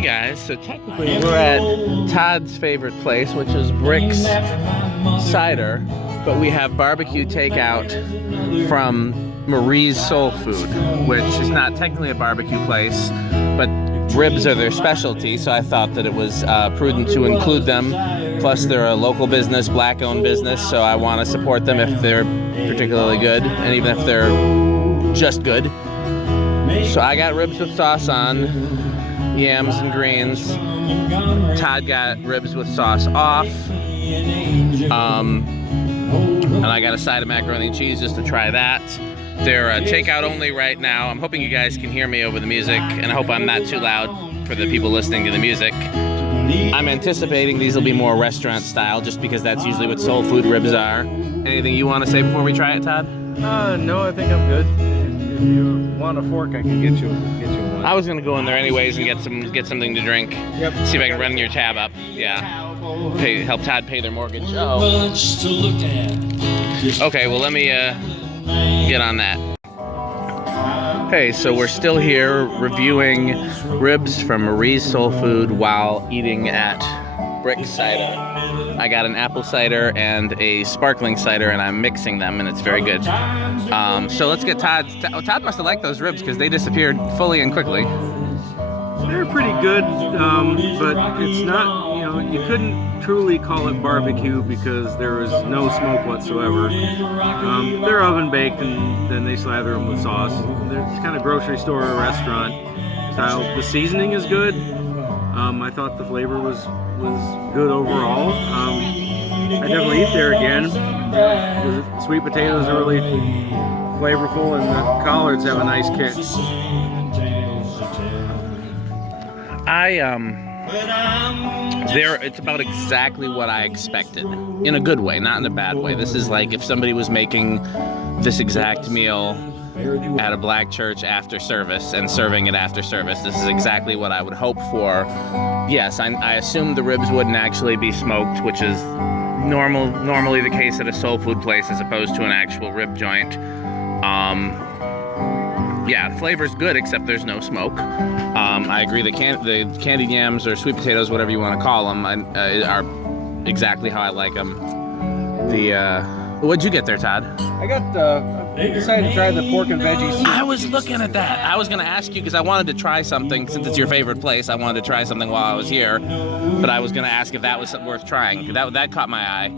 Hey guys, so technically we're at Todd's favorite place, which is Brix Cider, but we have barbecue takeout from Marie's Soul Food, which is not technically a barbecue place, but ribs are their specialty, so I thought that it was prudent to include them. Plus they're a local business, black-owned business, so I want to support them if they're particularly good, and even if they're just good. So I got ribs with sauce on, yams and greens. Todd got ribs with sauce off. And I got a side of macaroni and cheese just to try that. They're takeout only right now. I'm hoping you guys can hear me over the music, and I hope I'm not too loud for the people listening to the music. I'm anticipating these will be more restaurant style, just because that's usually what soul food ribs are. Anything you want to say before we try it, Todd? No, I think I'm good. If you want a fork, I can get you one. I was gonna go in there anyways and get something to drink. Yep. See if I can run your tab up. Yeah. Help Todd pay their mortgage. Oh. Okay, well let me get on that. Hey, so we're still here reviewing ribs from Marie's Soul Food while eating at Brix Cider. I got an apple cider and a sparkling cider, and I'm mixing them, and it's very good. So let's get Todd. Todd must have liked those ribs because they disappeared fully and quickly. They're pretty good, but it's not, you couldn't truly call it barbecue because there was no smoke whatsoever. They're oven baked, and then they slather them with sauce. It's kind of grocery store or restaurant style. The seasoning is good. I thought the flavor was good overall. I definitely eat there again. The sweet potatoes are really flavorful, and the collards have a nice kick. It's about exactly what I expected, in a good way, not in a bad way. This is like if somebody was making this exact meal at a black church after service and serving it after service. This is exactly what I would hope for. Yes, I assumed the ribs wouldn't actually be smoked, which is normally the case at a soul food place as opposed to an actual rib joint. Yeah, the flavor's good, except there's no smoke. I agree, the candied yams or sweet potatoes, whatever you want to call them, are exactly how I like them. What'd you get there, Todd? I decided to try the pork and veggies soup. I was looking at that. I was going to ask you because I wanted to try something. Since it's your favorite place, I wanted to try something while I was here. But I was going to ask if that was worth trying. That caught my eye.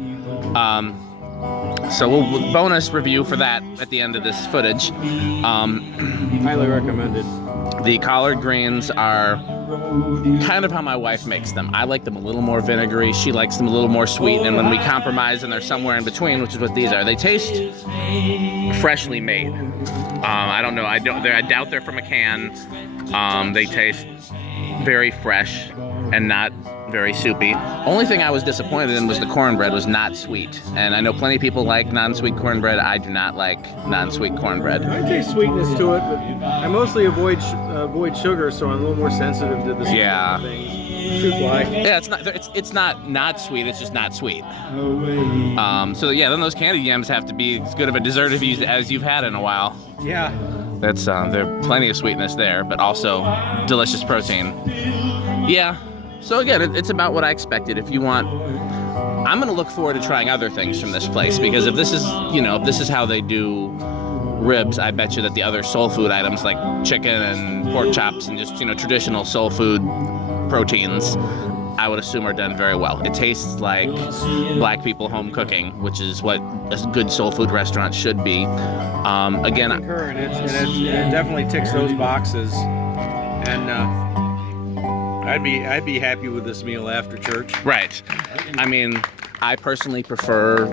So we'll bonus review for that at the end of this footage. Highly recommended. The collard greens are kind of how my wife makes them. I like them a little more vinegary. She likes them a little more sweet. And when we compromise and they're somewhere in between, which is what these are, they taste freshly made. I don't know. I doubt they're from a can. They taste very fresh and not very soupy. Only thing I was disappointed in was the cornbread was not sweet. And I know plenty of people like non-sweet cornbread. I do not like non-sweet cornbread. I taste sweetness to it, but I mostly avoid sugar, so I'm a little more sensitive to the sweet things. Should fly. Yeah, it's not sweet. It's just not sweet. So yeah, then those candied yams have to be as good of a dessert as you've had in a while. Yeah. That's there's plenty of sweetness there, but also delicious protein. Yeah. So again, it's about what I expected. If you want, I'm gonna look forward to trying other things from this place, because if this is how they do ribs, I bet you that the other soul food items like chicken and pork chops and just traditional soul food proteins, I would assume are done very well. It tastes like black people home cooking, which is what a good soul food restaurant should be. Again, I concur, and it definitely ticks those boxes. And I'd be happy with this meal after church. Right. I mean, I personally prefer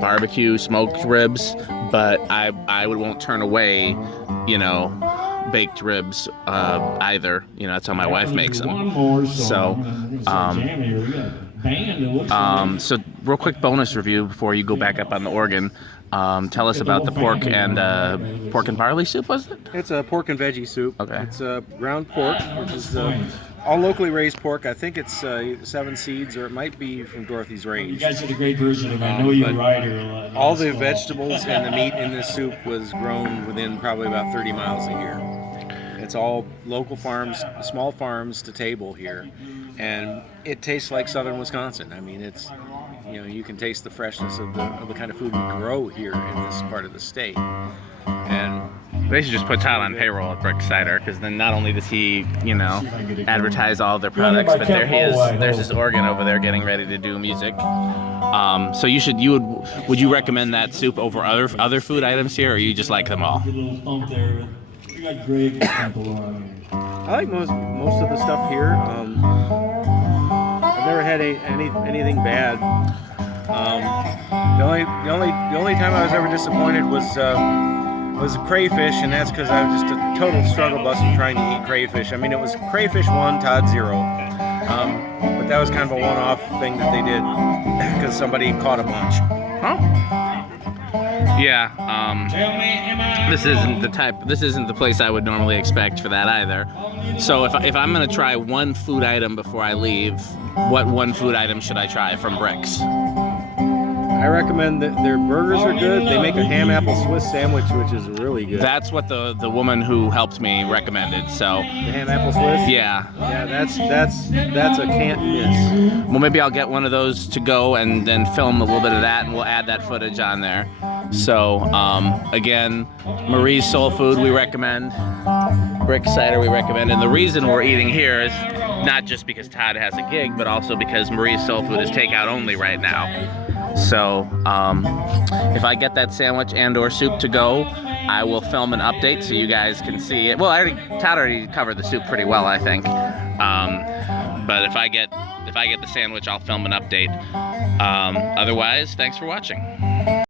barbecue smoked ribs, but I won't turn away, baked ribs either. That's how my wife makes them. So, so real quick bonus review before you go back up on the organ. Tell us about the pork and barley soup, was it? It's a pork and veggie soup. Okay. It's ground pork, which is all locally raised pork. I think it's 7 seeds, or it might be from Dorothy's Range. You guys did a great version of I Know You're Right. All the vegetables and the meat in this soup was grown within probably about 30 miles a year. It's all local farms, small farms to table here, and it tastes like southern Wisconsin. I mean, it's, you know, you can taste the freshness of the kind of food we grow here in this part of the state. And they should just put Todd on payroll at Brix Cider, because then not only does he, you know, advertise all of their products, but there he is. There's his organ over there getting ready to do music. So would you recommend that soup over other food items here, or you just like them all? I like most of the stuff here. I've never had anything bad. The only time I was ever disappointed was crayfish, and that's because I was just a total struggle bus in trying to eat crayfish. I mean, it was crayfish 1, Todd 0. But that was kind of a one-off thing that they did because somebody caught a bunch. Huh? Yeah. This isn't the place I would normally expect for that either. So if I'm gonna try one food item before I leave, what one food item should I try from Brix? I recommend that their burgers are good. They make a ham apple Swiss sandwich, which is really good. That's what the woman who helped me recommended. So the ham apple Swiss. Yeah. Yeah, that's a can't miss. Well, maybe I'll get one of those to go and then film a little bit of that, and we'll add that footage on there. So again, Marie's Soul Food we recommend. Brix Cider we recommend, and the reason we're eating here is not just because Todd has a gig, but also because Marie's Soul Food is takeout only right now. So if I get that sandwich and or soup to go, I will film an update so you guys can see it. Well, Todd already covered the soup pretty well, I think. But if I get the sandwich, I'll film an update. Otherwise, thanks for watching.